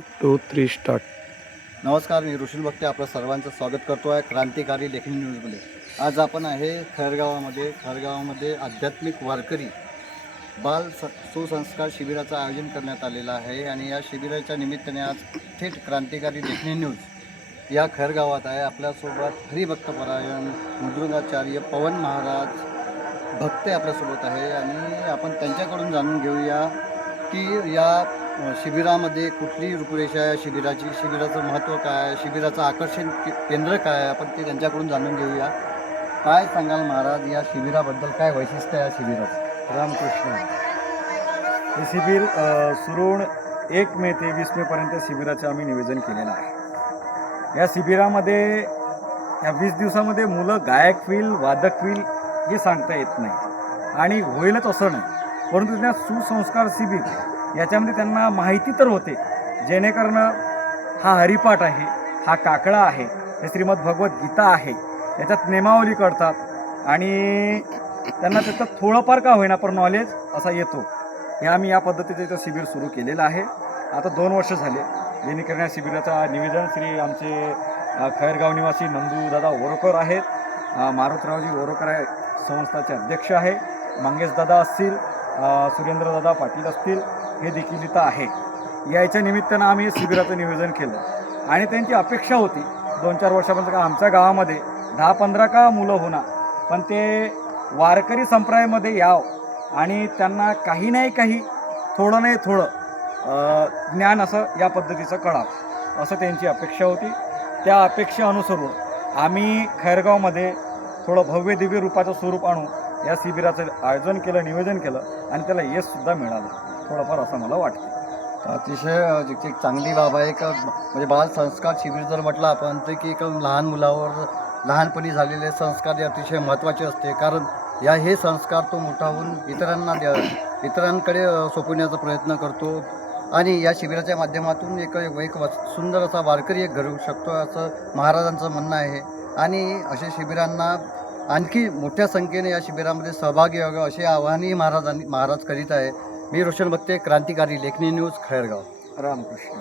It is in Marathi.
1 2 3 स्टार्ट. नमस्कार, मी ऋषी भक्ते आपलं सर्वांचं स्वागत करतो आहे क्रांतिकारी लेखनी न्यूजमध्ये. आज आपण आहे खैरगावामध्ये आध्यात्मिक वारकरी सुसंस्कार शिबिराचं आयोजन करण्यात आलेलं आहे आणि या शिबिराच्या निमित्ताने आज थेट क्रांतिकारी लेखनी न्यूज या खैरगावात आहे. आपल्यासोबत हरिभक्तपरायण मुद्रुंगाचार्य पवन महाराज भक्ते आपल्यासोबत आहे आणि आपण त्यांच्याकडून जाणून घेऊया की या शिबिरामध्ये कुठली रूपरेषा आहे शिबिराचं महत्त्व काय आहे, शिबिराचं आकर्षण केंद्र काय आहे, आपण ते त्यांच्याकडून जाणून घेऊया. काय सांगाल महाराज या शिबिराबद्दल, काय वैशिष्ट्य आहे या शिबिराचं? रामकृष्ण. हे शिबिर सुरू होऊन 1 मे ते 20 मेपर्यंत शिबिराचे आम्ही नियोजन केलेलं आहे. या शिबिरामध्ये या 20 दिवसामध्ये मुलं गायक होईल, वादक होईल हे सांगता येत नाही आणि होईलच असं नाही, परंतु त्या सुसंस्कार शिबिर याच्यामध्ये त्यांना माहिती तर होते, जेणेकरून हा हरिपाठ आहे, हा काकडा आहे, हे श्रीमद भगवद्गीता आहे, याच्यात नेमावली करतात आणि त्यांना त्याचं थोडंफार का होईना पण नॉलेज असा येतो. हे आम्ही या पद्धतीचं इथं शिबिर सुरू केलेलं आहे. आता 2 वर्ष झाले. जेणेकरून या शिबिराचं निवेदन श्री आमचे खैरगाव निवासी नंदूदादा ओरोकर आहेत, मारुतरावजी ओरोकर आहे संस्थाचे अध्यक्ष आहे, मंगेशदादा असतील, सुरेंद्रदादा पाटील असतील, हे देखील इथं आहे. याच्या निमित्तानं आम्ही शिबिराचं नियोजन केलं आणि त्यांची अपेक्षा होती 2-4 वर्षापर्यंत का आमच्या गावामध्ये 10-15 का मुलं होणार, पण ते वारकरी संप्रदायामध्ये यावं आणि त्यांना काही नाही काही थोडं नाही थोडं ज्ञान असं या पद्धतीचं कळावं असं त्यांची अपेक्षा होती. त्या अपेक्षेअनुसरून आम्ही खैरगावमध्ये थोडं भव्य दिव्य रूपाचं स्वरूप आणून या शिबिराचं आयोजन केलं, नियोजन केलं आणि त्याला यशसुद्धा मिळालं थोडंफार असं मला वाटतं. अतिशय चांगली बाब आहे. एक म्हणजे बाल संस्कार शिबिर जर म्हटलं आपण तर की एक लहान मुलावर लहानपणी झालेले संस्कार हे अतिशय महत्त्वाचे असते, कारण हे संस्कार तो मोठा होऊन इतरांकडे सोपवण्याचा प्रयत्न करतो आणि या शिबिराच्या माध्यमातून एक सुंदर असा वारकरी घडवू शकतो असं महाराजांचं म्हणणं आहे. आणि अशा शिबिरांना आणखी मोठ्या संख्येने या शिबिरामध्ये सहभागी व्हावं असे आवाहनही महाराज करीत आहे. मी रोशन भक्ते, क्रांतिकारी लेखनी न्यूज, खैरगाव. रामकृष्ण.